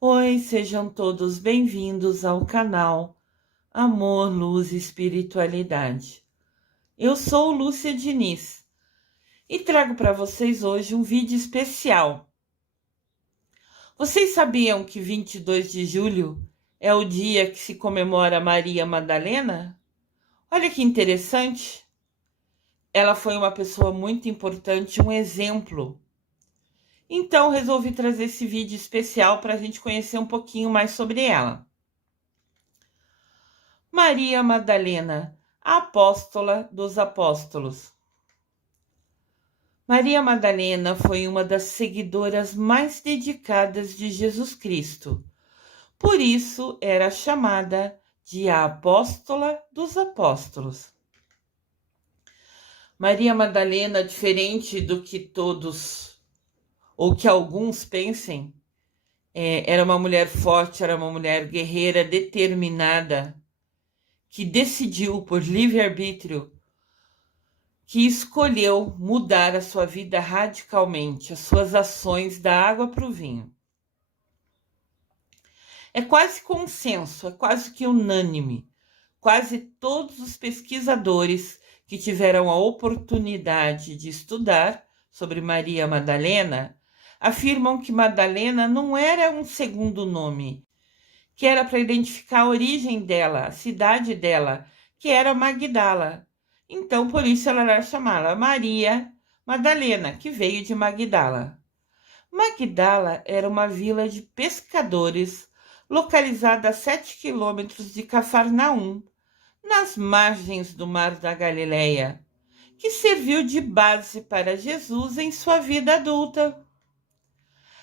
Oi, sejam todos bem-vindos ao canal Amor, Luz e Espiritualidade. Eu sou Lúcia Diniz e trago para vocês hoje um vídeo especial. Vocês sabiam que 22 de julho é o dia que se comemora Maria Madalena? Olha que interessante. Ela foi uma pessoa muito importante, um exemplo. Então resolvi trazer esse vídeo especial para a gente conhecer um pouquinho mais sobre ela. Maria Madalena, a apóstola dos apóstolos. Maria Madalena foi uma das seguidoras mais dedicadas de Jesus Cristo. Por isso era chamada de a apóstola dos apóstolos. Maria Madalena, diferente do que todos ou que alguns pensem, era uma mulher forte, era uma mulher guerreira, determinada, que decidiu por livre-arbítrio, que escolheu mudar a sua vida radicalmente, as suas ações da água para o vinho. É quase consenso, é quase que unânime. Quase todos os pesquisadores que tiveram a oportunidade de estudar sobre Maria Madalena afirmam que Madalena não era um segundo nome, que era para identificar a origem dela, a cidade dela, que era Magdala. Então, por isso ela era chamada Maria Madalena, que veio de Magdala. Magdala era uma vila de pescadores localizada a 7 quilômetros de Cafarnaum, nas margens do Mar da Galileia, que serviu de base para Jesus em sua vida adulta.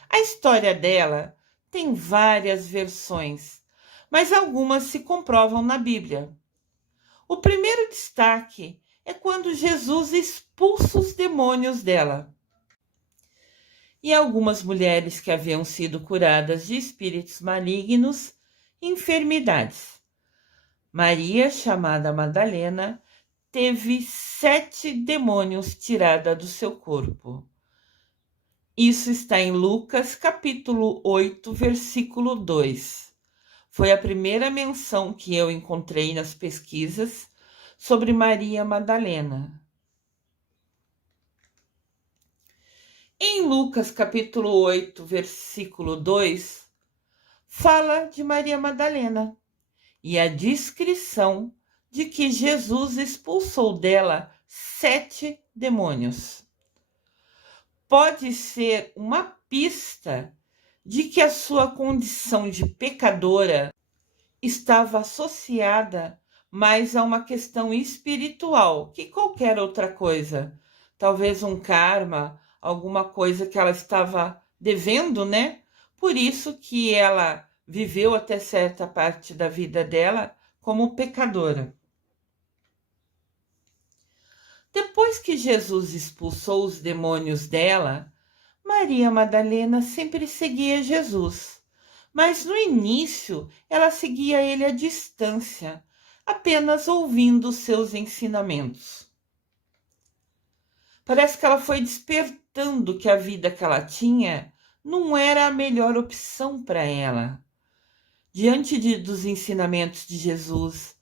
A história dela tem várias versões, mas algumas se comprovam na Bíblia. O primeiro destaque é quando Jesus expulsa os demônios dela. E algumas mulheres que haviam sido curadas de espíritos malignos e enfermidades. Maria, chamada Madalena, teve 7 demônios tirados do seu corpo. Isso está em Lucas, capítulo 8, versículo 2. Foi a primeira menção que eu encontrei nas pesquisas sobre Maria Madalena. Em Lucas, capítulo 8, versículo 2, fala de Maria Madalena e a descrição de que Jesus expulsou dela 7 demônios. Pode ser uma pista de que a sua condição de pecadora estava associada mais a uma questão espiritual que qualquer outra coisa. Talvez um karma, alguma coisa que ela estava devendo, né? Por isso que ela viveu até certa parte da vida dela como pecadora. Depois que Jesus expulsou os demônios dela, Maria Madalena sempre seguia Jesus, mas no início ela seguia ele à distância, apenas ouvindo os seus ensinamentos. Parece que ela foi despertando que a vida que ela tinha não era a melhor opção para ela. Diante dos ensinamentos de Jesus,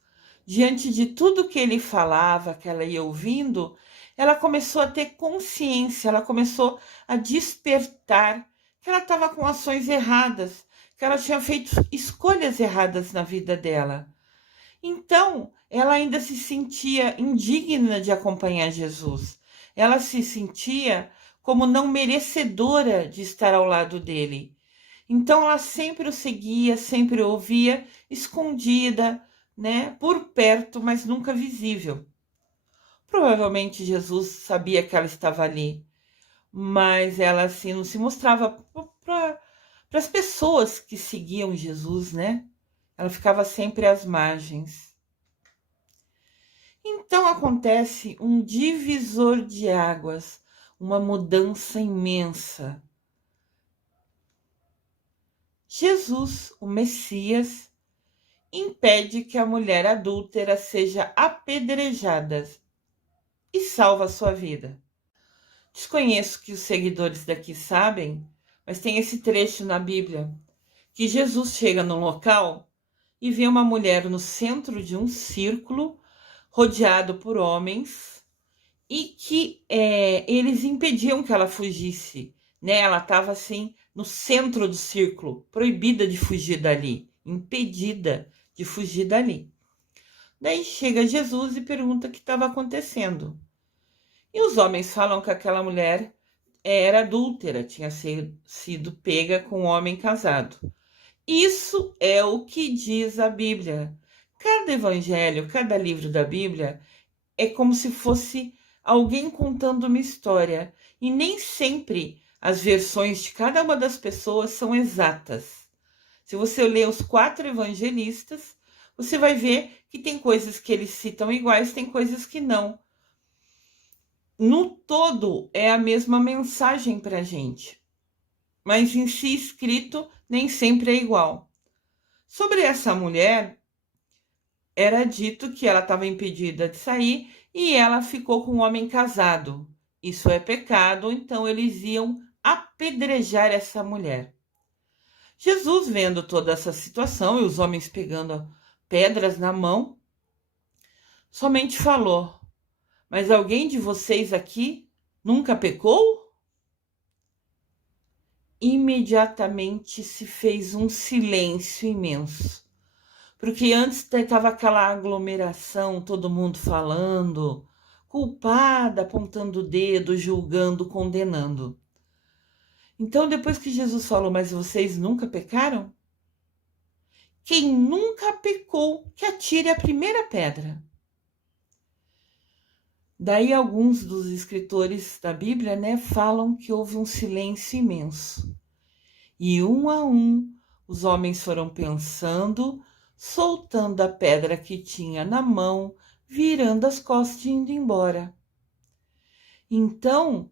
diante de tudo que ele falava, que ela ia ouvindo, ela começou a ter consciência, ela começou a despertar que ela estava com ações erradas, que ela tinha feito escolhas erradas na vida dela. Então, ela ainda se sentia indigna de acompanhar Jesus. Ela se sentia como não merecedora de estar ao lado dele. Então, ela sempre o seguia, sempre o ouvia, escondida, né, por perto, mas nunca visível. Provavelmente Jesus sabia que ela estava ali, mas ela assim não se mostrava para as pessoas que seguiam Jesus, né? Ela ficava sempre às margens. Então acontece um divisor de águas, uma mudança imensa. Jesus, o Messias, impede que a mulher adúltera seja apedrejada e salva a sua vida. Desconheço que os seguidores daqui sabem, mas tem esse trecho na Bíblia que Jesus chega no local e vê uma mulher no centro de um círculo, rodeado por homens, e que eles impediam que ela fugisse, né? Ela estava assim no centro do círculo, proibida de fugir dali, impedida de fugir dali. Daí chega Jesus e pergunta o que estava acontecendo. E os homens falam que aquela mulher era adúltera, tinha sido pega com um homem casado. Isso é o que diz a Bíblia. Cada evangelho, cada livro da Bíblia é como se fosse alguém contando uma história. E nem sempre as versões de cada uma das pessoas são exatas. Se você ler os 4 evangelistas, você vai ver que tem coisas que eles citam iguais, tem coisas que não. No todo, é a mesma mensagem para a gente, mas em si escrito nem sempre é igual. Sobre essa mulher, era dito que ela estava impedida de sair e ela ficou com um homem casado. Isso é pecado, então eles iam apedrejar essa mulher. Jesus, vendo toda essa situação e os homens pegando pedras na mão, somente falou: mas alguém de vocês aqui nunca pecou? Imediatamente se fez um silêncio imenso, porque antes estava aquela aglomeração, todo mundo falando, culpada, apontando o dedo, julgando, condenando. Então, depois que Jesus falou, mas vocês nunca pecaram? Quem nunca pecou, que atire a primeira pedra. Daí alguns dos escritores da Bíblia, né, falam que houve um silêncio imenso. E um a um, os homens foram pensando, soltando a pedra que tinha na mão, virando as costas e indo embora. Então,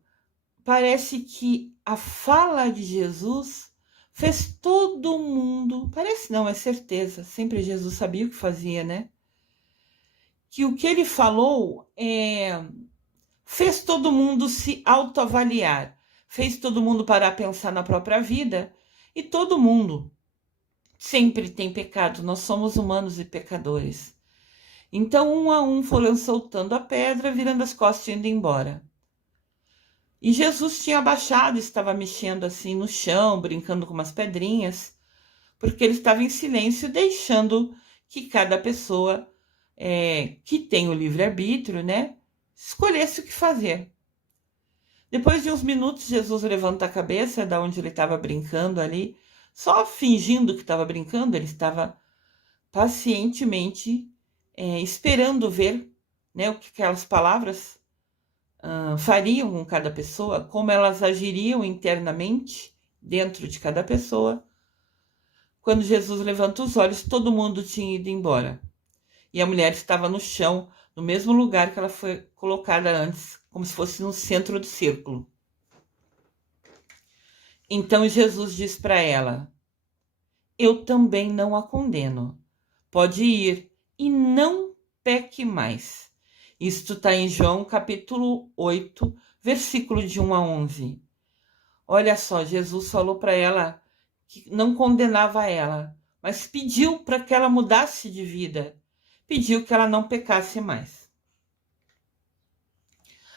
parece que a fala de Jesus fez todo mundo, parece não, é certeza, sempre Jesus sabia o que fazia, né? Que o que ele falou fez todo mundo se autoavaliar, fez todo mundo parar a pensar na própria vida, e todo mundo sempre tem pecado, nós somos humanos e pecadores. Então, um a um foram soltando a pedra, virando as costas e indo embora. E Jesus tinha abaixado, estava mexendo assim no chão, brincando com umas pedrinhas, porque ele estava em silêncio, deixando que cada pessoa que tem o livre-arbítrio, né, escolhesse o que fazer. Depois de uns minutos, Jesus levanta a cabeça da onde ele estava brincando ali, só fingindo que estava brincando, ele estava pacientemente esperando ver, né, o que aquelas palavras fariam com cada pessoa, como elas agiriam internamente dentro de cada pessoa. Quando Jesus levanta os olhos, todo mundo tinha ido embora. E a mulher estava no chão, no mesmo lugar que ela foi colocada antes, como se fosse no centro do círculo. Então Jesus diz para ela: eu também não a condeno. Pode ir e não peque mais. Isto está em João capítulo 8, versículo de 1 a 11. Olha só, Jesus falou para ela que não condenava ela, mas pediu para que ela mudasse de vida. Pediu que ela não pecasse mais.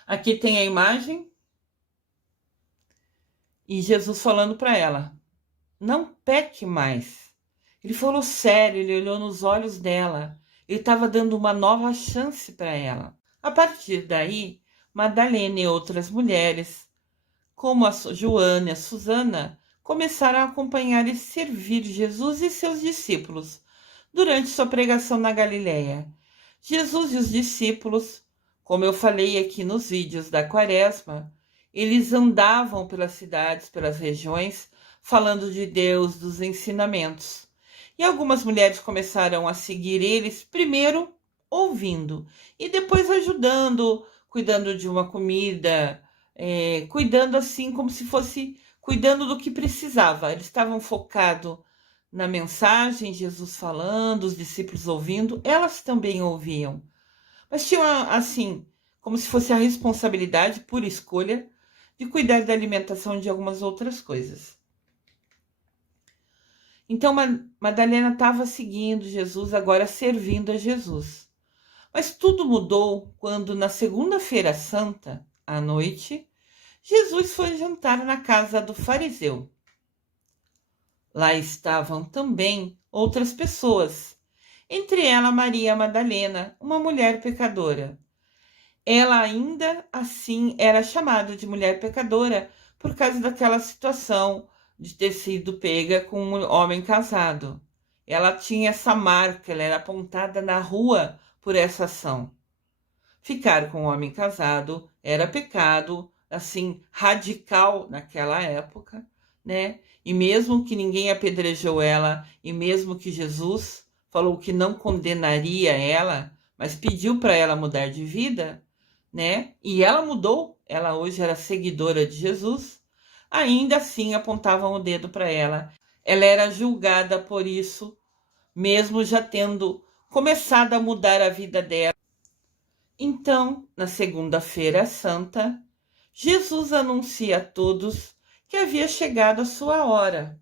Aqui tem a imagem e Jesus falando para ela: não peque mais. Ele falou sério, ele olhou nos olhos dela. Ele estava dando uma nova chance para ela. A partir daí, Madalena e outras mulheres, como a Joana e a Susana, começaram a acompanhar e servir Jesus e seus discípulos durante sua pregação na Galileia. Jesus e os discípulos, como eu falei aqui nos vídeos da Quaresma, eles andavam pelas cidades, pelas regiões, falando de Deus, dos ensinamentos. E algumas mulheres começaram a seguir eles, primeiro ouvindo e depois ajudando, cuidando de uma comida, cuidando assim como se fosse cuidando do que precisava. Eles estavam focados na mensagem, Jesus falando, os discípulos ouvindo, elas também ouviam. Mas tinham assim, como se fosse a responsabilidade, por escolha, de cuidar da alimentação de algumas outras coisas. Então Madalena estava seguindo Jesus, agora servindo a Jesus. Mas tudo mudou quando, na segunda-feira santa, à noite, Jesus foi jantar na casa do fariseu. Lá estavam também outras pessoas, entre elas Maria Madalena, uma mulher pecadora. Ela ainda assim era chamada de mulher pecadora por causa daquela situação de ter sido pega com um homem casado. Ela tinha essa marca, ela era apontada na rua por essa ação. Ficar com um homem casado era pecado, assim, radical naquela época, né? E mesmo que ninguém apedrejou ela, e mesmo que Jesus falou que não condenaria ela, mas pediu para ela mudar de vida, né? E ela mudou, ela hoje era seguidora de Jesus, ainda assim apontavam o dedo para ela. Ela era julgada por isso, mesmo já tendo começado a mudar a vida dela. Então, na segunda-feira santa, Jesus anuncia a todos que havia chegado a sua hora.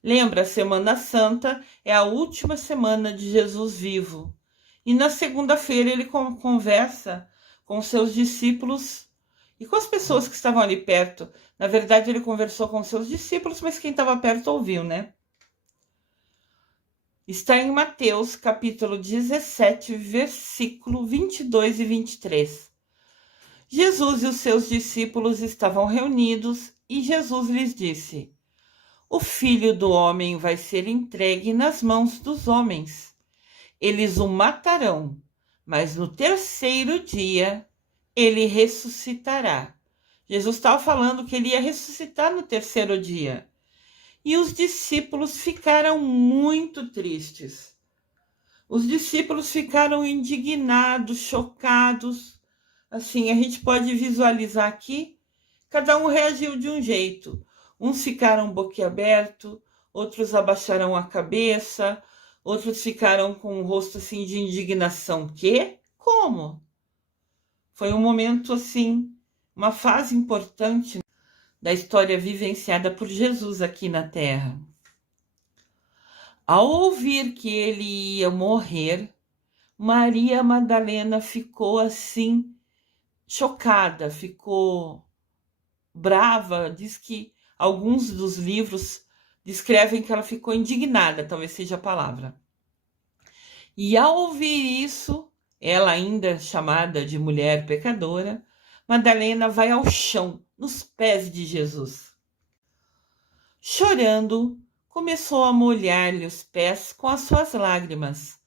Lembra, a Semana Santa é a última semana de Jesus vivo. E na segunda-feira ele conversa com seus discípulos e com as pessoas que estavam ali perto. Na verdade, ele conversou com seus discípulos, mas quem estava perto ouviu, né? Está em Mateus, capítulo 17, versículo 22 e 23. Jesus e os seus discípulos estavam reunidos e Jesus lhes disse: O Filho do Homem vai ser entregue nas mãos dos homens. Eles o matarão, mas no terceiro dia ele ressuscitará. Jesus estava falando que ele ia ressuscitar no terceiro dia. E os discípulos ficaram muito tristes. Os discípulos ficaram indignados, chocados. Assim, a gente pode visualizar aqui, cada um reagiu de um jeito. Uns ficaram boquiabertos, outros abaixaram a cabeça, outros ficaram com o rosto assim de indignação. Quê? Como? Foi um momento assim, uma fase importante da história vivenciada por Jesus aqui na Terra. Ao ouvir que ele ia morrer, Maria Madalena ficou assim, chocada, ficou brava. Diz que alguns dos livros descrevem que ela ficou indignada, talvez seja a palavra. E ao ouvir isso, ela ainda chamada de mulher pecadora, Madalena vai ao chão, nos pés de Jesus. Chorando, começou a molhar-lhe os pés com as suas lágrimas.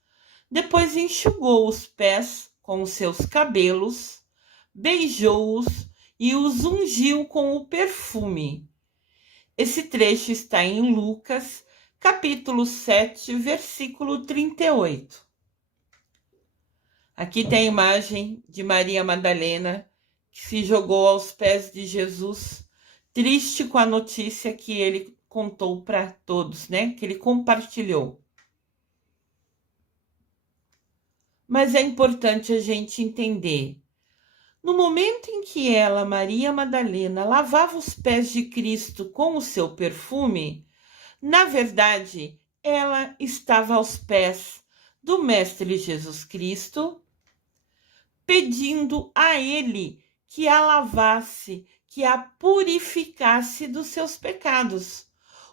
Depois enxugou os pés com os seus cabelos, beijou-os e os ungiu com o perfume. Esse trecho está em Lucas, capítulo 7, versículo 38. Aqui tem a imagem de Maria Madalena, que se jogou aos pés de Jesus, triste com a notícia que ele contou para todos, né? Que ele compartilhou. Mas é importante a gente entender. No momento em que ela, Maria Madalena, lavava os pés de Cristo com o seu perfume, na verdade, ela estava aos pés do Mestre Jesus Cristo, pedindo a ele que a lavasse, que a purificasse dos seus pecados.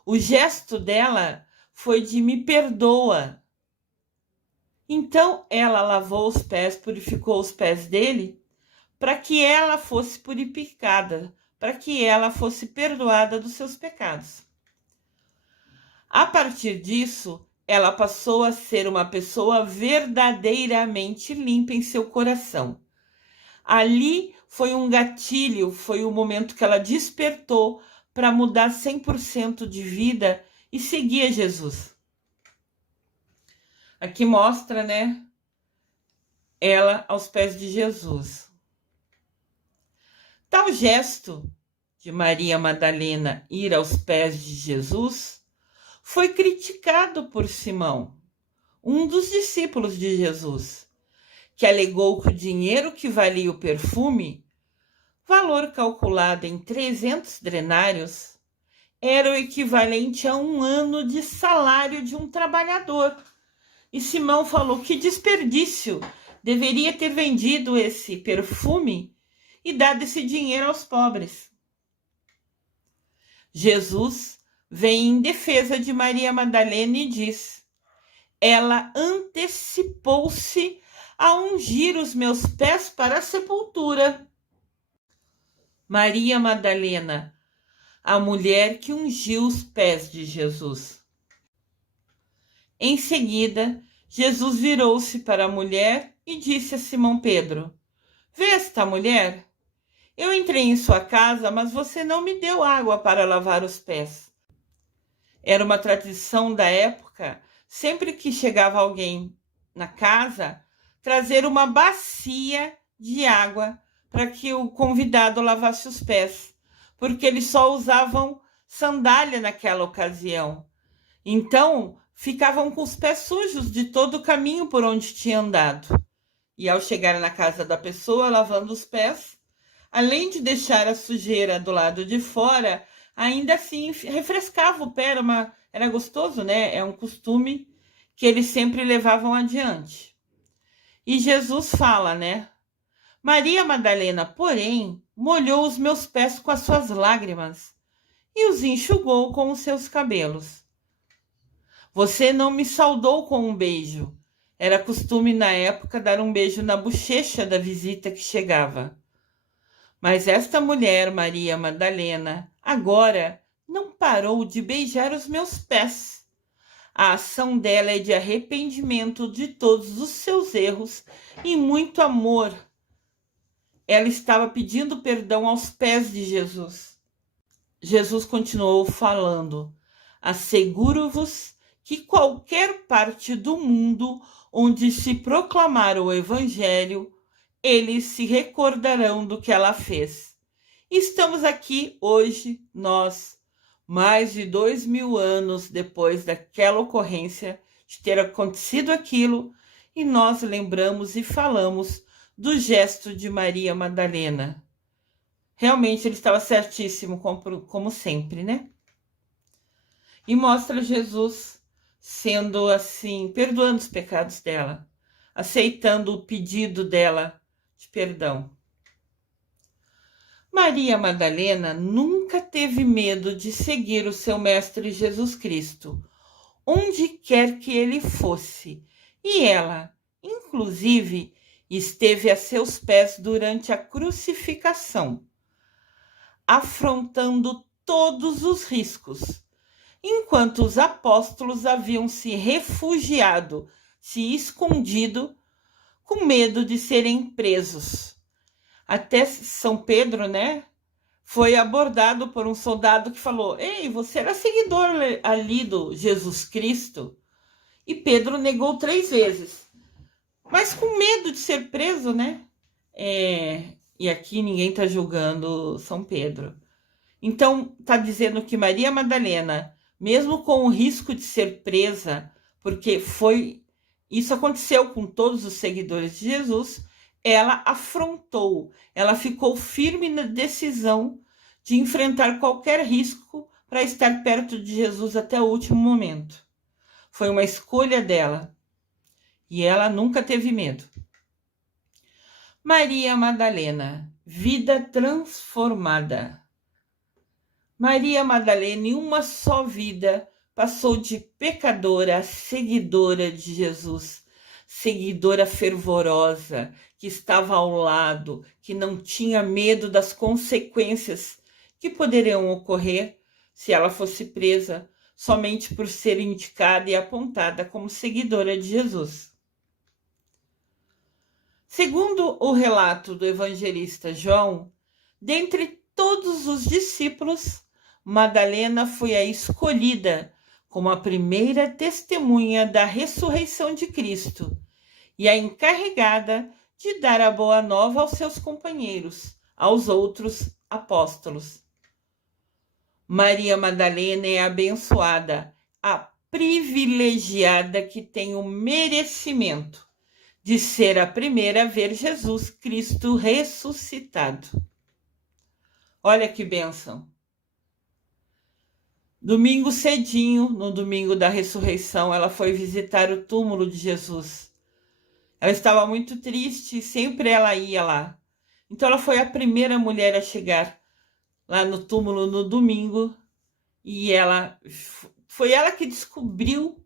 O gesto dela foi de me perdoa. Então ela lavou os pés, purificou os pés dele, para que ela fosse purificada, para que ela fosse perdoada dos seus pecados. A partir disso, ela passou a ser uma pessoa verdadeiramente limpa em seu coração. Ali foi um gatilho, foi o momento que ela despertou para mudar 100% de vida e seguir a Jesus. Aqui mostra, né, ela aos pés de Jesus. Tal gesto de Maria Madalena ir aos pés de Jesus foi criticado por Simão, um dos discípulos de Jesus, que alegou que o dinheiro que valia o perfume, valor calculado em 300 denários, era o equivalente a 1 ano de salário de um trabalhador. E Simão falou: que desperdício! Deveria ter vendido esse perfume e dado esse dinheiro aos pobres. Jesus vem em defesa de Maria Madalena e diz: ela antecipou-se a ungir os meus pés para a sepultura. Maria Madalena, a mulher que ungiu os pés de Jesus. Em seguida, Jesus virou-se para a mulher e disse a Simão Pedro: vê esta mulher? Eu entrei em sua casa, mas você não me deu água para lavar os pés. Era uma tradição da época, sempre que chegava alguém na casa, trazer uma bacia de água para que o convidado lavasse os pés, porque eles só usavam sandália naquela ocasião. Então, ficavam com os pés sujos de todo o caminho por onde tinham andado. E ao chegar na casa da pessoa, lavando os pés, além de deixar a sujeira do lado de fora, ainda assim refrescava o pé, era gostoso, né? É um costume que eles sempre levavam adiante. E Jesus fala, né? Maria Madalena, porém, molhou os meus pés com as suas lágrimas e os enxugou com os seus cabelos. Você não me saudou com um beijo. Era costume na época dar um beijo na bochecha da visita que chegava. Mas esta mulher, Maria Madalena, agora não parou de beijar os meus pés. A ação dela é de arrependimento de todos os seus erros e muito amor. Ela estava pedindo perdão aos pés de Jesus. Jesus continuou falando: asseguro-vos que qualquer parte do mundo onde se proclamar o Evangelho, eles se recordarão do que ela fez. Estamos aqui hoje, nós, mais de 2000 anos depois daquela ocorrência, de ter acontecido aquilo, e nós lembramos e falamos do gesto de Maria Madalena. Realmente ele estava certíssimo, como sempre, né? E mostra Jesus sendo assim, perdoando os pecados dela, aceitando o pedido dela de perdão. Maria Madalena nunca teve medo de seguir o seu mestre Jesus Cristo, onde quer que ele fosse, e ela, inclusive, esteve a seus pés durante a crucificação, afrontando todos os riscos, enquanto os apóstolos haviam se refugiado, se escondido, com medo de serem presos. Até São Pedro, né, foi abordado por um soldado que falou: ei, você era seguidor ali do Jesus Cristo? E Pedro negou 3 vezes, mas com medo de ser preso, né? E aqui ninguém está julgando São Pedro. Então, está dizendo que Maria Madalena, mesmo com o risco de ser presa, porque isso aconteceu com todos os seguidores de Jesus, ela afrontou, ela ficou firme na decisão de enfrentar qualquer risco para estar perto de Jesus até o último momento. Foi uma escolha dela e ela nunca teve medo. Maria Madalena, vida transformada. Maria Madalena, em uma só vida, passou de pecadora a seguidora de Jesus, seguidora fervorosa, que estava ao lado, que não tinha medo das consequências que poderiam ocorrer se ela fosse presa somente por ser indicada e apontada como seguidora de Jesus. Segundo o relato do evangelista João, dentre todos os discípulos, Madalena foi a escolhida como a primeira testemunha da ressurreição de Cristo e a encarregada de dar a boa nova aos seus companheiros, aos outros apóstolos. Maria Madalena é abençoada, a privilegiada que tem o merecimento de ser a primeira a ver Jesus Cristo ressuscitado. Olha que bênção! Domingo cedinho, no domingo da ressurreição, ela foi visitar o túmulo de Jesus. Ela estava muito triste, sempre ela ia lá. Então ela foi a primeira mulher a chegar lá no túmulo no domingo e foi ela que descobriu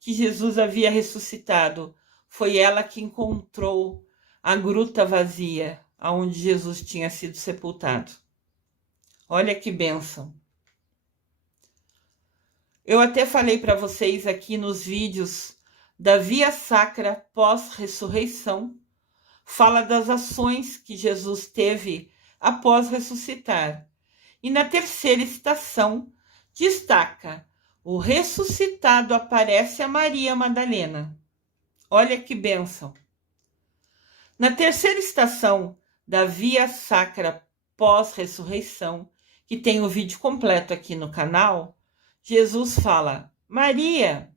que Jesus havia ressuscitado. Foi ela que encontrou a gruta vazia, onde Jesus tinha sido sepultado. Olha que bênção. Eu até falei para vocês aqui nos vídeos da Via Sacra pós-ressurreição, fala das ações que Jesus teve após ressuscitar. E na terceira estação destaca: o ressuscitado aparece a Maria Madalena. Olha que bênção. Na terceira estação da Via Sacra pós-ressurreição, que tem o vídeo completo aqui no canal, Jesus fala: Maria.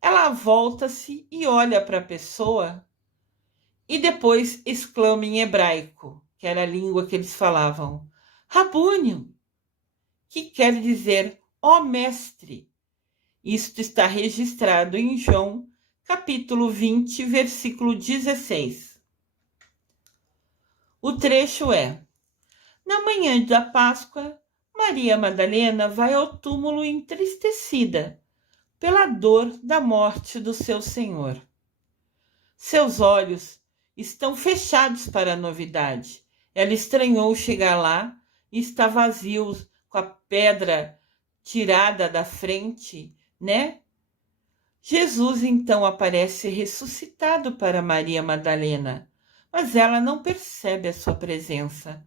Ela volta-se e olha para a pessoa e depois exclama em hebraico, que era a língua que eles falavam, Rabúnio, que quer dizer ó mestre. Isto está registrado em João, capítulo 20, versículo 16. O trecho é: na manhã da Páscoa, Maria Madalena vai ao túmulo entristecida pela dor da morte do seu Senhor. Seus olhos estão fechados para a novidade. Ela estranhou chegar lá e está vazio, com a pedra tirada da frente, né? Jesus então aparece ressuscitado para Maria Madalena, mas ela não percebe a sua presença.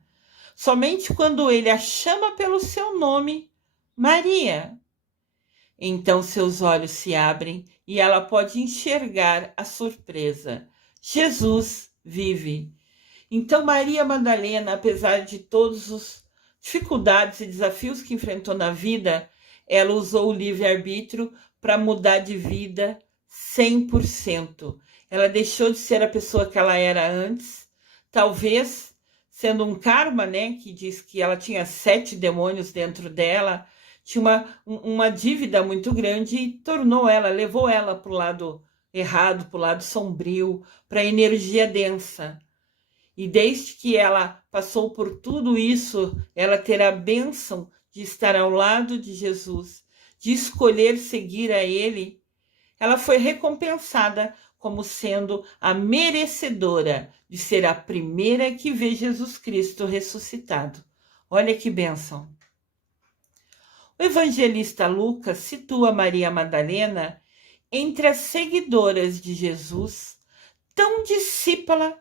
Somente quando ele a chama pelo seu nome, Maria. Então seus olhos se abrem e ela pode enxergar a surpresa. Jesus vive. Então Maria Madalena, apesar de todas as dificuldades e desafios que enfrentou na vida, ela usou o livre-arbítrio para mudar de vida 100%. Ela deixou de ser a pessoa que ela era antes, talvez sendo um karma, né, que diz que ela tinha 7 demônios dentro dela, tinha uma dívida muito grande e levou ela para o lado errado, para o lado sombrio, para a energia densa. E desde que ela passou por tudo isso, ela terá a bênção de estar ao lado de Jesus, de escolher seguir a Ele. Ela foi recompensada como sendo a merecedora de ser a primeira que vê Jesus Cristo ressuscitado. Olha que bênção. O evangelista Lucas situa Maria Madalena entre as seguidoras de Jesus, tão discípula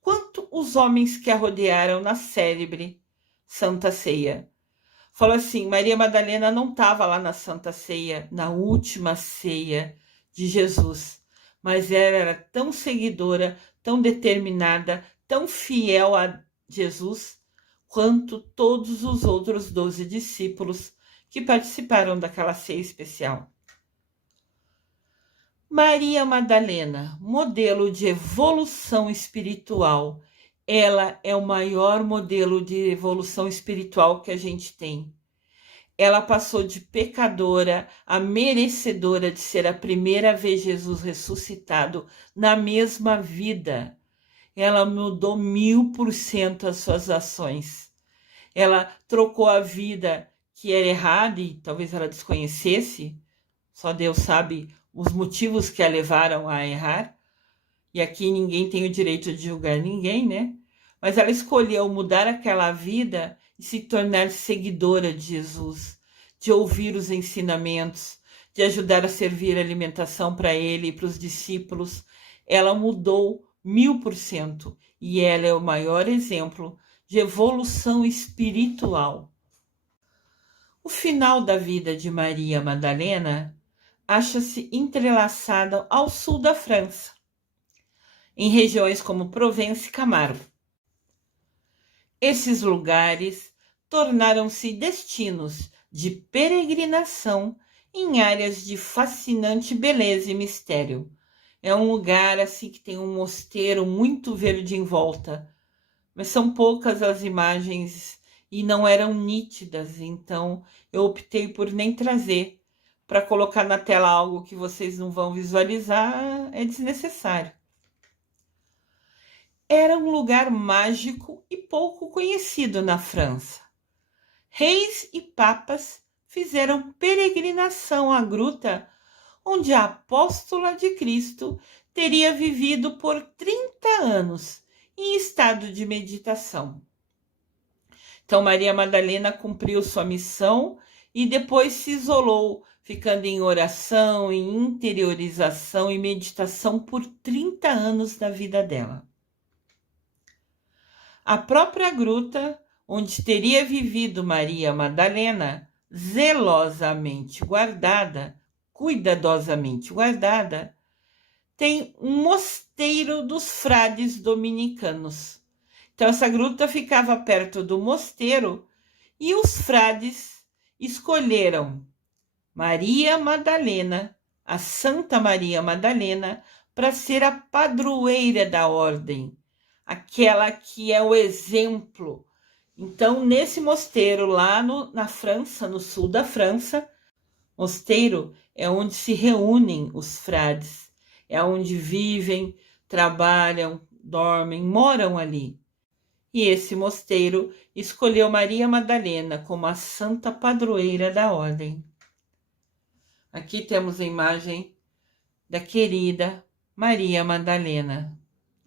quanto os homens que a rodearam na célebre Santa Ceia. Falou assim, Maria Madalena não estava lá na Santa Ceia, na última ceia de Jesus, mas ela era tão seguidora, tão determinada, tão fiel a Jesus, quanto todos os outros 12 discípulos que participaram daquela ceia especial. Maria Madalena, modelo de evolução espiritual. Ela é o maior modelo de evolução espiritual que a gente tem. Ela passou de pecadora a merecedora de ser a primeira a ver Jesus ressuscitado na mesma vida. Ela mudou 1000% as suas ações. Ela trocou a vida que era errada e talvez ela desconhecesse, só Deus sabe os motivos que a levaram a errar, e aqui ninguém tem o direito de julgar ninguém, né? Mas ela escolheu mudar aquela vida e se tornar seguidora de Jesus, de ouvir os ensinamentos, de ajudar a servir a alimentação para ele e para os discípulos. Ela mudou 1000% e ela é o maior exemplo de evolução espiritual. O final da vida de Maria Madalena acha-se entrelaçada ao sul da França, em regiões como Provence e Camargo. Esses lugares tornaram-se destinos de peregrinação em áreas de fascinante beleza e mistério. É um lugar assim que tem um mosteiro muito verde em volta, mas são poucas as imagens e não eram nítidas, então eu optei por nem trazer. Para colocar na tela algo que vocês não vão visualizar é desnecessário. Era um lugar mágico e pouco conhecido na França. Reis e papas fizeram peregrinação à gruta onde a apóstola de Cristo teria vivido por 30 anos em estado de meditação. Então, Maria Madalena cumpriu sua missão e depois se isolou, ficando em oração, em interiorização e meditação por 30 anos da vida dela. A própria gruta onde teria vivido Maria Madalena, zelosamente guardada, cuidadosamente guardada, tem um mosteiro dos frades dominicanos. Então, essa gruta ficava perto do mosteiro e os frades escolheram Maria Madalena, a Santa Maria Madalena, para ser a padroeira da ordem, aquela que é o exemplo. Então, nesse mosteiro lá na França, no sul da França, mosteiro é onde se reúnem os frades, é onde vivem, trabalham, dormem, moram ali. E esse mosteiro escolheu Maria Madalena como a santa padroeira da ordem. Aqui temos a imagem da querida Maria Madalena,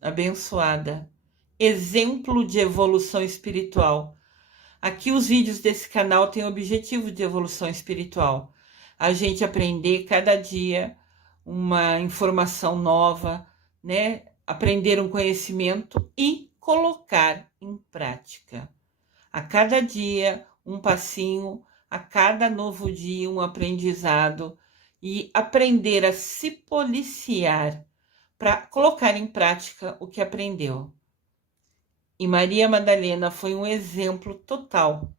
abençoada, exemplo de evolução espiritual. Aqui os vídeos desse canal têm o objetivo de evolução espiritual. A gente aprender cada dia uma informação nova, né? Aprender um conhecimento e colocar em prática. A cada dia, um passinho, a cada novo dia, um aprendizado e aprender a se policiar para colocar em prática o que aprendeu. E Maria Madalena foi um exemplo total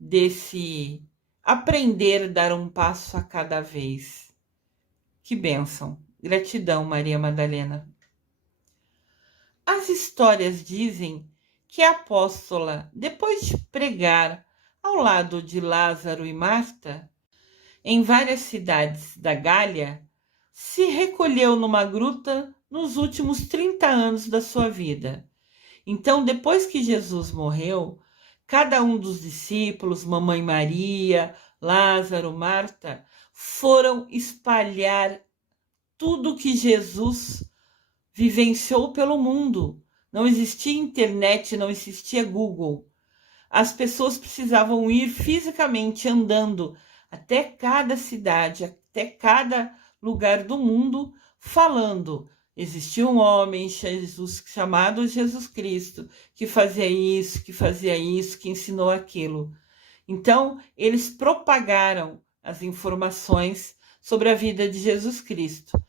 desse aprender a dar um passo a cada vez. Que bênção! Gratidão, Maria Madalena. As histórias dizem que a apóstola, depois de pregar ao lado de Lázaro e Marta, em várias cidades da Gália, se recolheu numa gruta nos últimos 30 anos da sua vida. Então, depois que Jesus morreu, cada um dos discípulos, Mamãe Maria, Lázaro, Marta, foram espalhar tudo que Jesus vivenciou pelo mundo. Não existia internet, não existia Google. As pessoas precisavam ir fisicamente andando até cada cidade, até cada lugar do mundo, falando. Existia um homem, Jesus, chamado Jesus Cristo, que fazia isso, que ensinou aquilo. Então, eles propagaram as informações sobre a vida de Jesus Cristo.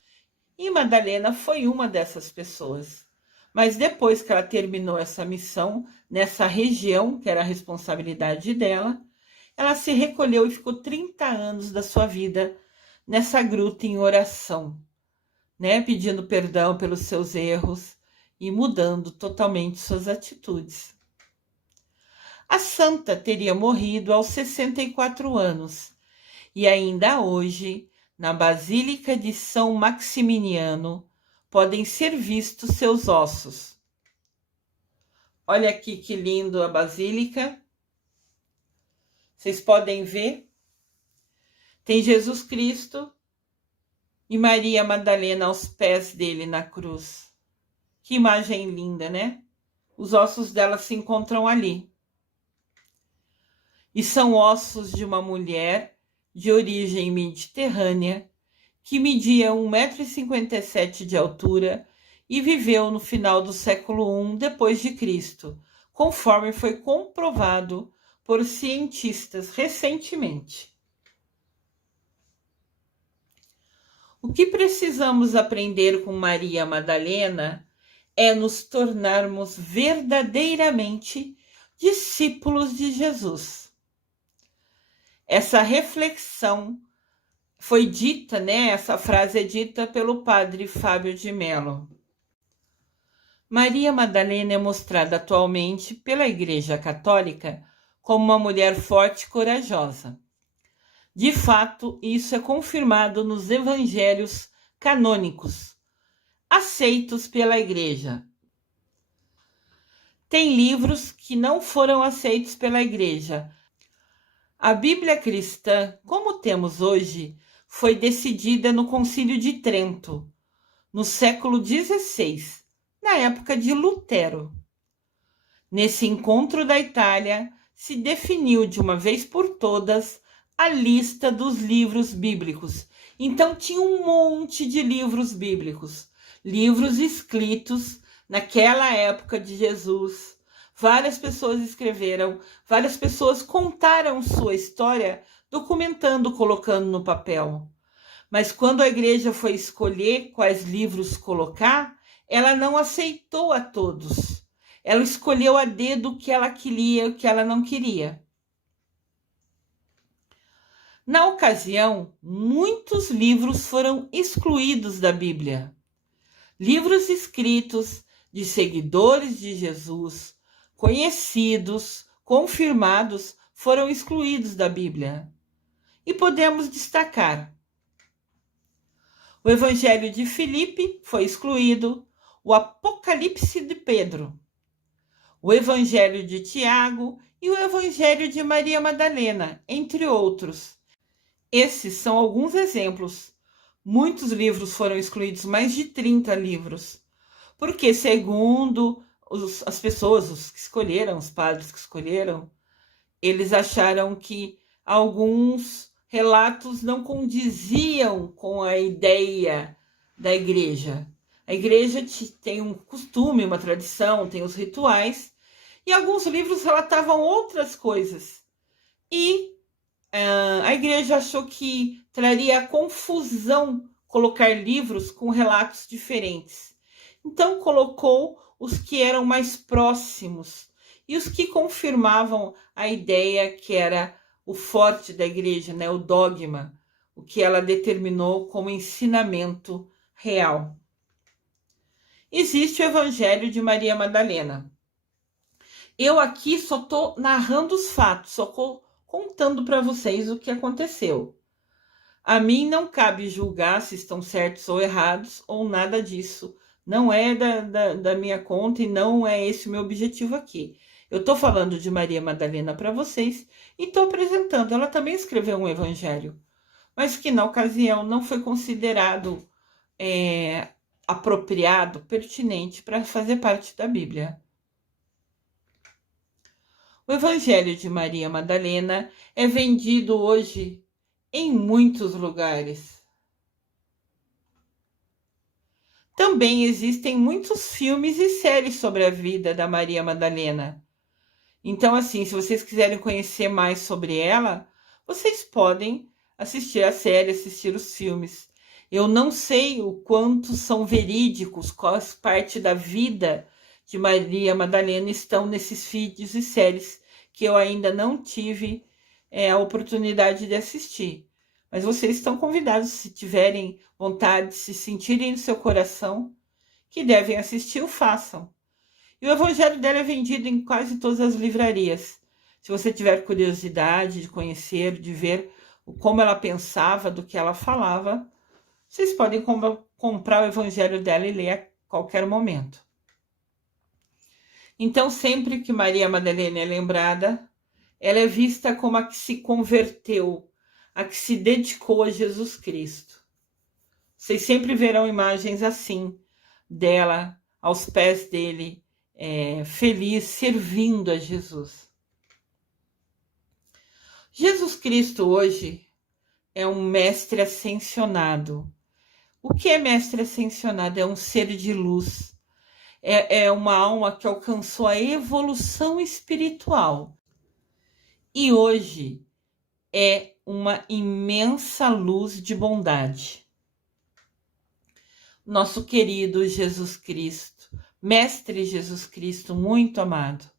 E Madalena foi uma dessas pessoas. Mas depois que ela terminou essa missão, nessa região, que era a responsabilidade dela, ela se recolheu e ficou 30 anos da sua vida nessa gruta em oração, né? Pedindo perdão pelos seus erros e mudando totalmente suas atitudes. A santa teria morrido aos 64 anos e ainda hoje, na Basílica de São Maximiniano, podem ser vistos seus ossos. Olha aqui que lindo a basílica. Vocês podem ver. Tem Jesus Cristo e Maria Madalena aos pés dele na cruz. Que imagem linda, né? Os ossos dela se encontram ali. E são ossos de uma mulher de origem mediterrânea que media 1,57 m de altura e viveu no final do século I depois de Cristo, conforme foi comprovado por cientistas recentemente. O que precisamos aprender com Maria Madalena é nos tornarmos verdadeiramente discípulos de Jesus. Essa reflexão foi dita, né? Essa frase é dita pelo padre Fábio de Mello. Maria Madalena é mostrada atualmente pela Igreja Católica como uma mulher forte e corajosa. De fato, isso é confirmado nos evangelhos canônicos, aceitos pela Igreja. Tem livros que não foram aceitos pela Igreja. A Bíblia cristã, como temos hoje, foi decidida no Concílio de Trento, no século XVI, na época de Lutero. Nesse encontro da Itália, se definiu de uma vez por todas a lista dos livros bíblicos. Então tinha um monte de livros bíblicos, livros escritos naquela época de Jesus. Várias pessoas escreveram, várias pessoas contaram sua história, documentando, colocando no papel. Mas quando a igreja foi escolher quais livros colocar, ela não aceitou a todos. Ela escolheu a dedo o que ela queria e o que ela não queria. Na ocasião, muitos livros foram excluídos da Bíblia. Livros escritos de seguidores de Jesus, conhecidos, confirmados, foram excluídos da Bíblia. E podemos destacar: o Evangelho de Filipe foi excluído, o Apocalipse de Pedro, o Evangelho de Tiago e o Evangelho de Maria Madalena, entre outros. Esses são alguns exemplos. Muitos livros foram excluídos, mais de 30 livros, porque, segundo as pessoas, os que escolheram, os padres que escolheram, eles acharam que alguns relatos não condiziam com a ideia da igreja. A igreja tem um costume, uma tradição, tem os rituais, e alguns livros relatavam outras coisas. E a igreja achou que traria confusão colocar livros com relatos diferentes. Então colocou os que eram mais próximos e os que confirmavam a ideia que era o forte da igreja, né? O dogma, o que ela determinou como ensinamento real. Existe o Evangelho de Maria Madalena. Eu aqui só estou narrando os fatos, só contando para vocês o que aconteceu. A mim não cabe julgar se estão certos ou errados, ou nada disso. Não é da minha conta e não é esse o meu objetivo aqui. Eu estou falando de Maria Madalena para vocês e estou apresentando. Ela também escreveu um evangelho, mas que na ocasião não foi considerado apropriado, pertinente para fazer parte da Bíblia. O Evangelho de Maria Madalena é vendido hoje em muitos lugares. Também existem muitos filmes e séries sobre a vida da Maria Madalena. Então, assim, se vocês quiserem conhecer mais sobre ela, vocês podem assistir a série, assistir os filmes. Eu não sei o quanto são verídicos, qual parte da vida de Maria Madalena estão nesses vídeos e séries que eu ainda não tive a oportunidade de assistir. Mas vocês estão convidados, se tiverem vontade, se sentirem no seu coração, que devem assistir, o façam. E o evangelho dela é vendido em quase todas as livrarias. Se você tiver curiosidade de conhecer, de ver como ela pensava, do que ela falava, vocês podem comprar o evangelho dela e ler a qualquer momento. Então, sempre que Maria Madalena é lembrada, ela é vista como a que se converteu, a que se dedicou a Jesus Cristo. Vocês sempre verão imagens assim, dela aos pés dele, feliz, servindo a Jesus. Jesus Cristo hoje é um mestre ascensionado. O que é mestre ascensionado? É um ser de luz. É uma alma que alcançou a evolução espiritual. E hoje é uma imensa luz de bondade. Nosso querido Jesus Cristo, Mestre Jesus Cristo, muito amado.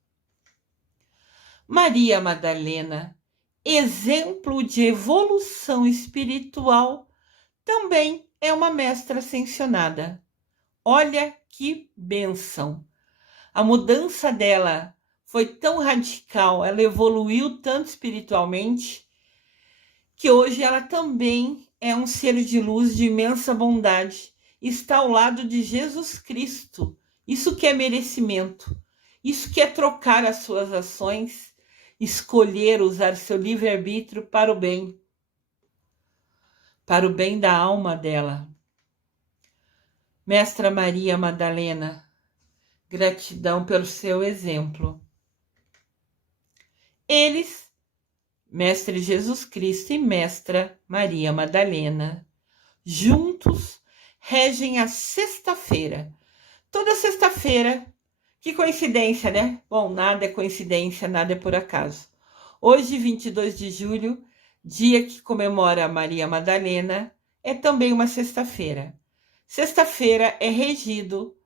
Maria Madalena, exemplo de evolução espiritual, também é uma mestra ascensionada. Olha que bênção! A mudança dela foi tão radical, ela evoluiu tanto espiritualmente, que hoje ela também é um ser de luz de imensa bondade. Está ao lado de Jesus Cristo. Isso que é merecimento. Isso que é trocar as suas ações, escolher usar seu livre-arbítrio para o bem da alma dela. Mestra Maria Madalena, gratidão pelo seu exemplo. Eles, Mestre Jesus Cristo e Mestra Maria Madalena, juntos regem a sexta-feira. Toda sexta-feira, que coincidência, né? Bom, nada é coincidência, nada é por acaso. Hoje, 22 de julho, dia que comemora a Maria Madalena, é também uma sexta-feira. Sexta-feira é regido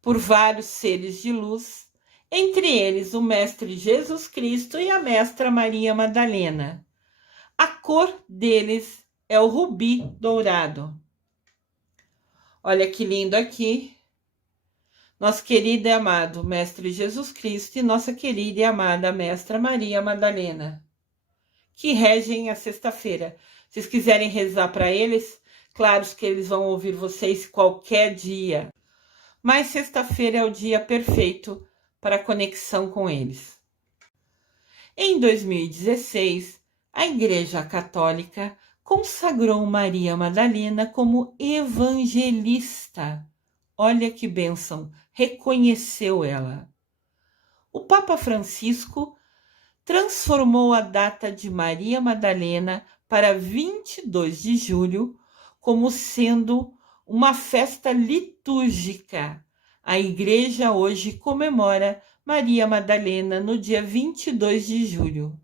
por vários seres de luz, entre eles o Mestre Jesus Cristo e a Mestra Maria Madalena. A cor deles é o rubi dourado. Olha que lindo aqui. Nosso querido e amado Mestre Jesus Cristo e nossa querida e amada Mestra Maria Madalena, que regem a sexta-feira. Se vocês quiserem rezar para eles, claro que eles vão ouvir vocês qualquer dia. Mas sexta-feira é o dia perfeito para a conexão com eles. Em 2016, a Igreja Católica consagrou Maria Madalena como evangelista. Olha que bênção, reconheceu ela. O Papa Francisco transformou a data de Maria Madalena para 22 de julho como sendo uma festa litúrgica. A Igreja hoje comemora Maria Madalena no dia 22 de julho.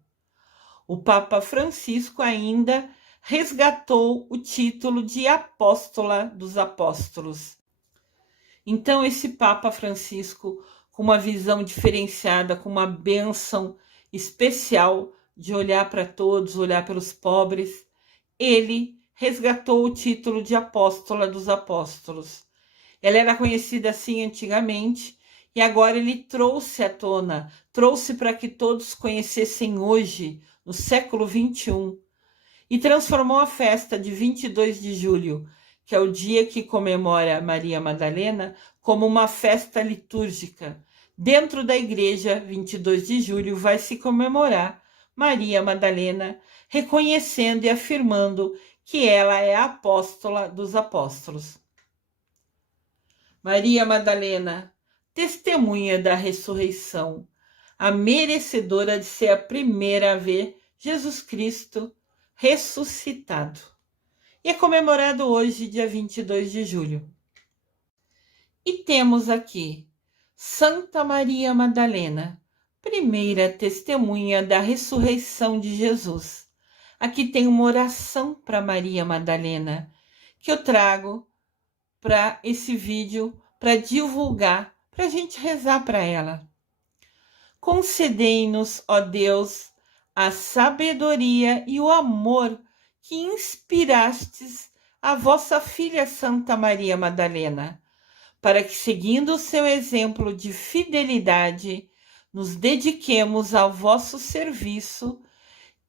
O Papa Francisco ainda resgatou o título de Apóstola dos Apóstolos. Então, esse Papa Francisco, com uma visão diferenciada, com uma bênção especial de olhar para todos, olhar pelos pobres, ele resgatou o título de Apóstola dos Apóstolos. Ela era conhecida assim antigamente e agora ele trouxe à tona, trouxe para que todos conhecessem hoje, no século XXI, e transformou a festa de 22 de julho, que é o dia que comemora Maria Madalena, como uma festa litúrgica. Dentro da igreja, 22 de julho, vai se comemorar Maria Madalena, reconhecendo e afirmando que ela é a apóstola dos apóstolos. Maria Madalena, testemunha da ressurreição, a merecedora de ser a primeira a ver Jesus Cristo ressuscitado. E é comemorado hoje, dia 22 de julho. E temos aqui Santa Maria Madalena, primeira testemunha da ressurreição de Jesus. Aqui tem uma oração para Maria Madalena, que eu trago para esse vídeo, para divulgar, para a gente rezar para ela. Concedei-nos, ó Deus, a sabedoria e o amor que inspirastes a vossa filha Santa Maria Madalena, para que, seguindo o seu exemplo de fidelidade, nos dediquemos ao vosso serviço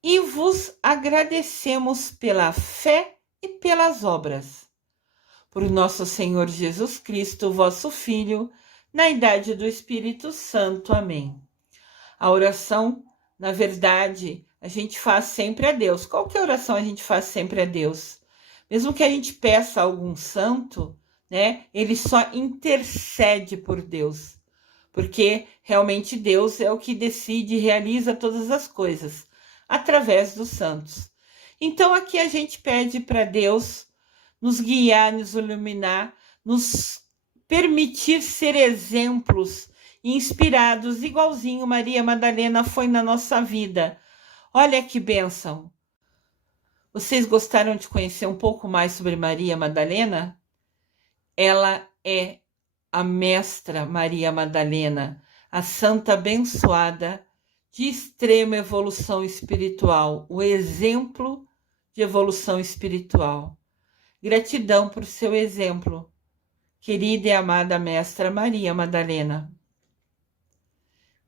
e vos agradecemos pela fé e pelas obras. Por nosso Senhor Jesus Cristo, vosso Filho, na idade do Espírito Santo. Amém. A oração, na verdade, a gente faz sempre a Deus. Qualquer oração a gente faz sempre a Deus. Mesmo que a gente peça a algum santo, né, ele só intercede por Deus. Porque realmente Deus é o que decide e realiza todas as coisas, através dos santos. Então aqui a gente pede para Deus nos guiar, nos iluminar, nos permitir ser exemplos inspirados, igualzinho Maria Madalena foi na nossa vida. Olha que bênção! Vocês gostaram de conhecer um pouco mais sobre Maria Madalena? Ela é a Mestra Maria Madalena, a santa abençoada de extrema evolução espiritual, o exemplo de evolução espiritual. Gratidão por seu exemplo, querida e amada Mestra Maria Madalena.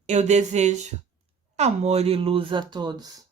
Eu desejo amor e luz a todos.